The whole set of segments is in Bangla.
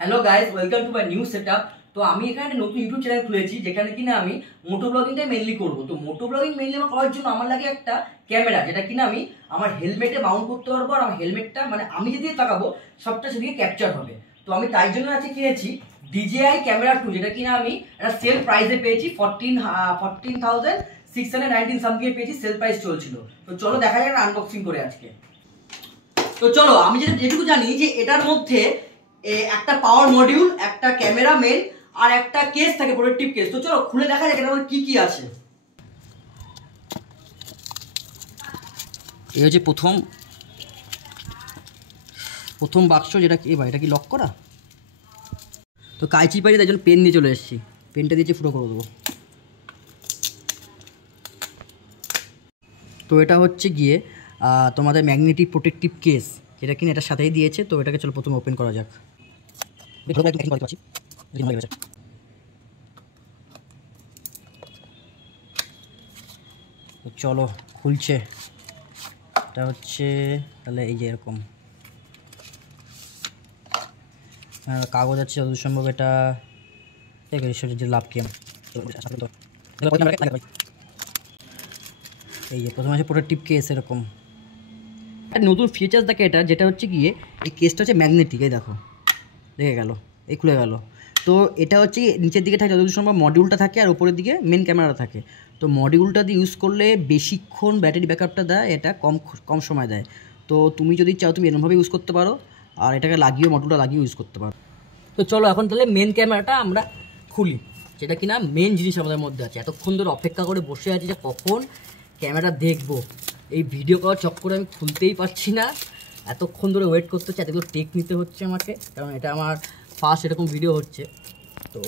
Hello guys, welcome to my new setup. তো আমি এখানে একটা নতুন ইউটিউব চ্যানেল খুলেছি যেখানে কিনা আমি মোটো ব্লগিংটা মেইনলি করব। তো মোটো ব্লগিং মেইনলি আমার করার জন্য আমার লাগে একটা ক্যামেরা, যেটা কিনা আমি আমার হেলমেটে মাউন্ট করতে পারবো। আর আমার হেলমেটটা মানে আমি যেদিকে তাকাবো সবটা সেদিকে ক্যাপচার হবে। তো আমি তাই জন্য আছে কিনেছি DJI ক্যামেরা 2, যেটা কিনা আমি একটা সেল প্রাইসে পেয়েছি 14,619 সামথিং এ পেয়েছি, সেল প্রাইস চলছিল। তো চলো দেখা যাক আনবক্সিং করে আজকে। তো চলো, আমি যেটুকু জানি যে এটার মধ্যে একটা পাওয়ার মডিউল, একটা ক্যামেরা মেন আর একটা কেস থাকে, প্রোটেক্টিভ কেস। তো চলো খুলে দেখা যাক এটার মধ্যে কি কি আছে। এই হচ্ছে প্রথম বাক্স, যেটা কি ভাই, এটা কি লক করা? তো কাঁচি পাড়ি তাই জন্য পেন নিয়ে চলে এসেছি, পেনটা দিয়েছি ফুটো করে দেবো। তো এটা হচ্ছে গিয়ে তোমাদের ম্যাগনেটিক প্রোটেক্টিভ কেস, যেটা কিনা এটার সাথেই দিয়েছে। তো এটাকে চলো প্রথমে ওপেন করা যাক। তো চলো খুলছে। এটা হচ্ছে তাহলে এই যে এরকম কাগজ আছে, যত সম্ভব এটা যে লাভ কেম। এই যে প্রথমে আছে প্রোটেক্টিভ কেস এরকম। একটা নতুন ফিচার্স দেখে এটা, যেটা হচ্ছে গিয়ে এই কেসটা হচ্ছে ম্যাগনেটিক। এই দেখো, দেখে গেল, এই খুলে গেল। তো এটা হচ্ছে নিচের দিকে থাকে যতদূর সম্ভব মডিউলটা থাকে, আর উপরের দিকে মেন ক্যামেরা থাকে। তো মডিউলটা দিয়ে ইউজ করলে বেশিক্ষণ ব্যাটারি ব্যাকআপটা দেয়, এটা কম সময় দেয়। তো তুমি যদি চাও তুমি এরকমভাবে ইউজ করতে পারো, আর এটাকে লাগিয়েও মডিউলটা লাগিয়ে ইউজ করতে পারো। তো চলো এখন তাহলে মেন ক্যামেরাটা আমরা খুলি, যেটা কিনা মেন জিনিস আমাদের মধ্যে আছে। এতক্ষণ ধরে অপেক্ষা করে বসে আছি যে কখন ক্যামেরা দেখবো। এই ভিডিও করার চক্করে আমি খুলতেই পারছি না, এতক্ষণ ধরে ওয়েট করতে হচ্ছে, এতগুলো টেক নিতে হচ্ছে আমাকে, কারণ এটা আমার ফার্স্ট এরকম ভিডিও হচ্ছে। তো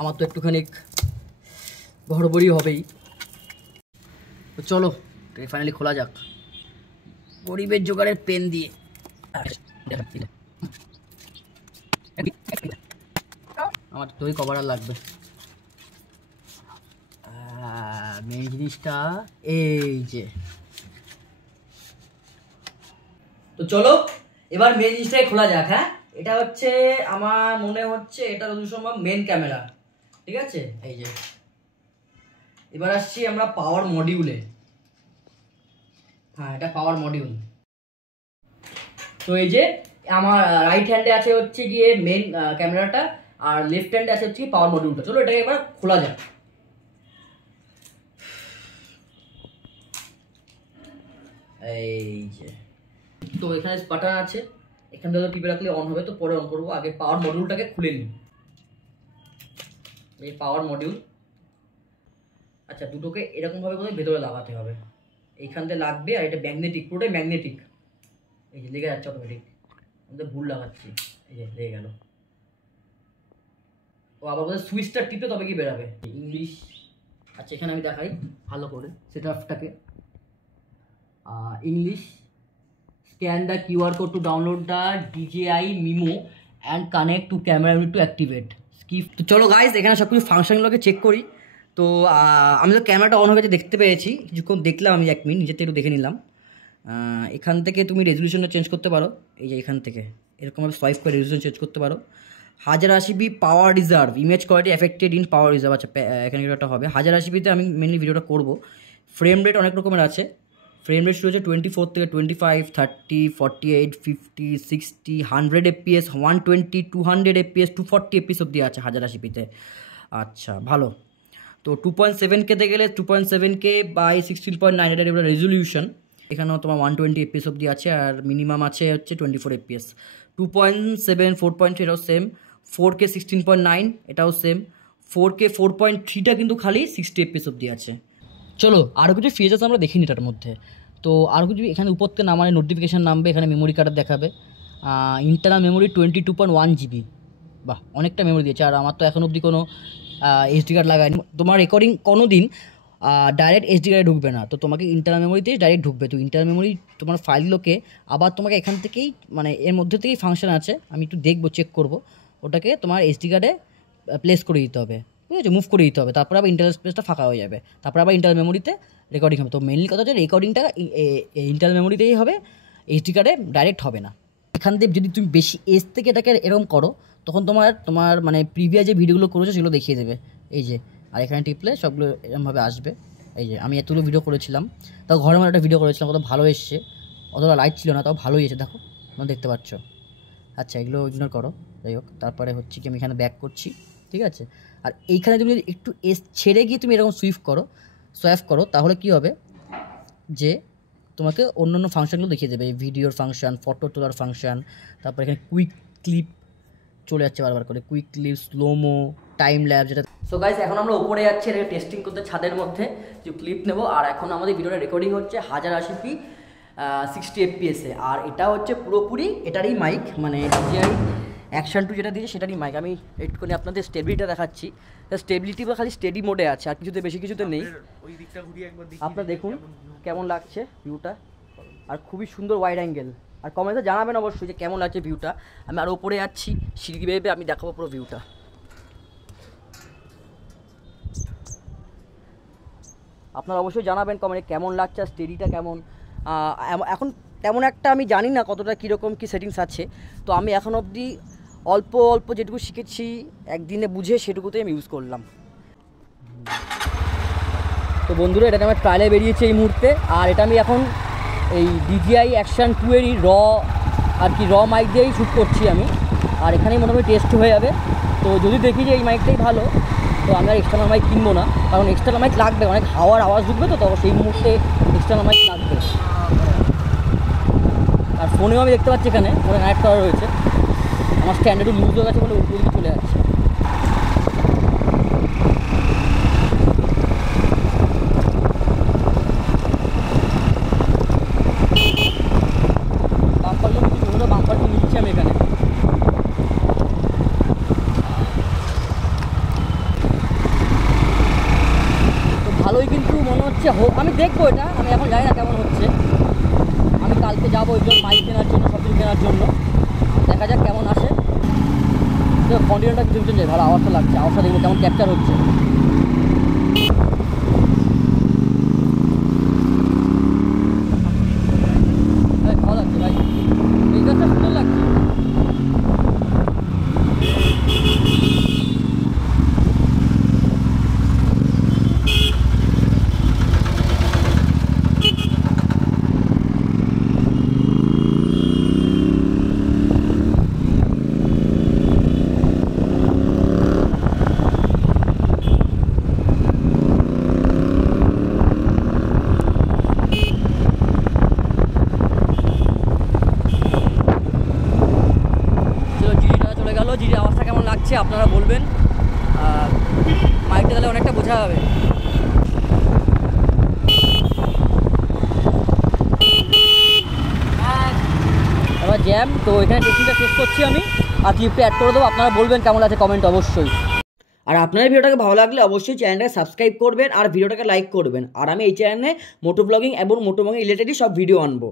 আমার তো একটুখানি গড়বড়ি হবেই। তো চলো ফাইনালি খোলা যাক গরিবের জোগাড়ের পেন দিয়ে। আমার দই কভার আর লাগবে। মেন জিনিসটা এই যে। তো চলো এবার মেন জিনিসটাই খোলা যাক। হ্যাঁ, এটা হচ্ছে আমার মনে হচ্ছে এটা যত সম্ভব মেন ক্যামেরা, ঠিক আছে। এই যে এবার আসছি আমরা পাওয়ার মডিউলে। হ্যাঁ, এটা পাওয়ার মডিউল। তো এই যে আমার রাইট হ্যান্ডে আছে হচ্ছে গিয়ে মেন ক্যামেরাটা, আর লেফট হ্যান্ডে আছে হচ্ছে পাওয়ার মডিউলটা। চলো এটাকে এবার খোলা যাক। এই যে, তো এখানে বাটন আছে, এখান থেকে টিপে রাখলে অন হবে। তো পরে অন করবো, আগে পাওয়ার মডিউলটাকে খুলে নিই। এই পাওয়ার মডিউল, আচ্ছা দুটোকে এরকম ভাবে কোথায় ভেতরে লাগাতে হবে, এইখান থেকে লাগবে। আর এটা ম্যাগনেটিক, পুরোটাই ম্যাগনেটিক। এই যে লেগে যাচ্ছে অটোমেটিক, আমাদের ভুল লাগাচ্ছি। এই যে লেগে গেল। ও আবার বোধহয় সুইচটা টিপে তবে কি বেরাবে। ইংলিশ, আচ্ছা এখানে আমি দেখাই ভালো করে সেটআপটাকে। English, scan the QR code to download the DJI Mimo and connect to camera unit to activate skip. তো চলো গাইজ এখানে সব কিছু ফাংশনগুলোকে চেক করি। তো আমি তো ক্যামেরাটা অন হয়ে গেছে দেখতে পেয়েছি, কিছুক্ষণ দেখলাম আমি, 1 মিনিট নিজের থেকে একটু দেখে নিলাম। এখান থেকে তুমি রেজলিউশনটা চেঞ্জ করতে পারো। এই যে এখান থেকে এরকমভাবে সোয়াইপ করে রেজলিউশন চেঞ্জ করতে পারো। 1080p power reserve, image quality affected in power reserve. আচ্ছা এখানে একটা হবে 1080pতে আমি মেনলি ভিডিওটা করব। ফ্রেম রেট অনেক রকমের আছে। ফ্রেম রেট শুরু হচ্ছে 24 থেকে 25, 30, 48, 50, 60, 100 FPS, 120, 200 FPS, 240 FPS অব্দি আছে 1080pতে। আচ্ছা ভালো। তো 2.7K তে গেলে 2.7K বাই 16.9 এটার এবার রেজলিউশন। এখানেও তোমার 120 FPS অব্দি আছে, আর মিনিমাম আছে হচ্ছে 24 FPS। 2.7, 4.3 এটাও সেম। 4K 16.9 এটাও সেম। 4K 4.3টা কিন্তু খালি 60 FPS অব্দি আছে। চলো আরও কিছু ফিচার্স আমরা দেখিনি এটার মধ্যে। তো আরও কিছু এখানে উপর থেকে নামালে নোটিফিকেশান নামবে, এখানে মেমোরি কার্ড দেখাবে। Internal memory 22.1 GB। বাহ, অনেকটা মেমোরি দিয়েছে। আর আমার তো এখন অবধি কোনো SD কার্ড লাগায়নি। তোমার রেকর্ডিং কোনো দিন ডাইরেক্ট SD কার্ডে ঢুকবে না, তো তোমাকে ইন্টারনাল মেমোরিতেই ডাইরেক্ট ঢুকবে। তো ইন্টারনাল মেমোরি তোমার ফাইলগুলোকে আবার তোমাকে এখান থেকেই, মানে এর মধ্যে থেকেই ফাংশন আছে, আমি একটু দেখবো, চেক করবো, ওটাকে তোমার SD কার্ডে প্লেস করে দিতে হবে, ঠিক আছে, মুভ করে দিতে হবে। তারপর আবার ইন্টারনাল স্পেসটা ফাঁকা হয়ে যাবে, তারপর আবার ইন্টারনাল মেমোরিতে রেকর্ডিং হবে। তো মেনলি কথা হচ্ছে রেকর্ডিংটা ইন্টারনাল মেমোরিতেই হবে, SD কার্ডে ডাইরেক্ট হবে না। এখান থেকে যদি তুমি বেশি এজ থেকে এটাকে এরকম করো তখন তোমার মানে প্রিভিয়াস যে ভিডিওগুলো করেছো সেগুলো দেখিয়ে দেবে। এই যে আর এখানে টিপলে সবগুলো এরকমভাবে আসবে। এই যে আমি এতগুলো ভিডিও করেছিলাম, তাও ঘরের মধ্যে একটা ভিডিও করেছিলাম, কত ভালো এসছে, অতটা লাইট ছিল না, তাও ভালোই এসে দেখো তোমরা দেখতে পাচ্ছ। আচ্ছা এগুলো ইগনোর করো, যাই হোক। তারপরে হচ্ছে কি আমি এখানে ব্যাক করছি, ঠিক আছে। আর এইখানে তুমি একটু এস ছেড়ে গিয়ে তুমি এরকম সোয়াইপ করো তাহলে কি হবে যে তোমাকে অন্য অন্য ফাংশনগুলো দেখিয়ে দেবে, ভিডিওর ফাংশন, ফটো তোলার ফাংশন, তারপর এখানে কুইক ক্লিপ চলে যাচ্ছে বারবার করে, quick clip, slo-mo, time lab যেটা। সো গাইস এখন আমরা উপরে যাচ্ছি এটা টেস্টিং করতে ছাদের মধ্যে, যে ক্লিপ নেব। আর এখন আমাদের ভিডিওটা রেকর্ডিং হচ্ছে 1080p 60 fps-এ। আর এটা হচ্ছে পুরোপুরি এটারই মাইক, মানে DJI অ্যাকশন 2 যেটা দিয়েছে সেটারই মাইক। আমি একটুখানি আপনাদের স্টেবিলিটিটা দেখাচ্ছি। স্টেবিলিটি বা খালি স্টেডি মোডে আছে, আর কিছুতে বেশি কিছুতে নেই। আপনারা দেখুন কেমন লাগছে ভিউটা, আর খুবই সুন্দর ওয়াইড অ্যাঙ্গেল। আর কমেন্টে জানাবেন অবশ্যই যে কেমন লাগছে ভিউটা। আমি আরও উপরে যাচ্ছি, সিঁড়ি বেয়ে আমি দেখাবো পুরো ভিউটা। আপনারা অবশ্যই জানাবেন কমেন্টে কেমন লাগছে, আর স্টেডিটা কেমন। এখন তেমন একটা আমি জানি না কতটা কীরকম কী সেটিংস আছে, তো আমি এখন অবধি অল্প অল্প যেটুকু শিখেছি একদিনে বুঝে সেটুকুতেই আমি ইউজ করলাম। তো বন্ধুরা এটা আমার ট্রায়ালে বেরিয়েছে এই মুহূর্তে, আর এটা আমি এখন এই DJI অ্যাকশন 2-এরই র মাইক দিয়েই শ্যুট করছি আমি। আর এখানেই মোটামুটি টেস্ট হয়ে যাবে। তো যদি দেখি যে এই মাইকটাই ভালো, তো আমি আর এক্সটার্নাল মাইক কিনবো না, কারণ এক্সটার্নাল মাইক লাগবে, অনেক হাওয়ার আওয়াজ ঢুকবে, তো তখন সেই মুহূর্তে এক্সটার্নাল মাইক লাগবে। আর ফোনেও আমি দেখতে পাচ্ছি এখানে ফোনে কানেক্ট করা রয়েছে। আমার স্ট্যান্ড একটু লুজ হয়ে গেছে বলে উপর দিকে চলে যাচ্ছে। বাম্পারটা নিচ্ছি আমি এখানে। তো ভালোই কিন্তু মনে হচ্ছে আমি দেখবো এটা, আমি এখন জানি না কেমন হচ্ছে। আমি কালকে যাবো ওই জন্য মাইক কেনার জন্য, সব কিছু কেনার জন্য। দেখা যাক কেমন আসে। তো কন্টিনিউটা কিছু কিছু ভালো আওয়াজটা লাগছে, আওয়াজটা দেখবো কেমন ক্যাপচার হচ্ছে। ভালো লাগছে ভাই, এই গাছটা সুন্দর লাগছে। জিরির আওয়াজটা কেমন লাগছে আপনারা বলবেন, মাইকটা তাহলে অনেকটা বোঝা যাবে। এবার জ্যাম, তো এখানে টেস্টিংটা শেষ করছি আমি, আর ক্লিপটা অ্যাড করে দেবো। আপনারা বলবেন কেমন লাগছে কমেন্ট অবশ্যই। আর আপনার ভিডিওটাকে ভালো লাগলে অবশ্যই চ্যানেলটাকে সাবস্ক্রাইব করবেন আর ভিডিওটাকে লাইক করবেন। আর আমি এই চ্যানেলে মোটো ব্লগিং এবং মোটো ব্লগিং রিলেটেডই সব ভিডিও আনবো।